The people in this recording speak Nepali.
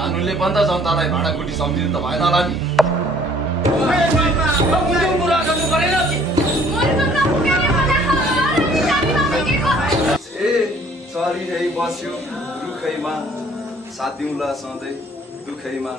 कानुनले पनि त जनतालाई भाडाकुटी सम्झिनु त भएन होला नि। ए सरी है बस्यो रुखैमा साथ दिउँला सधैँ दुखैमा।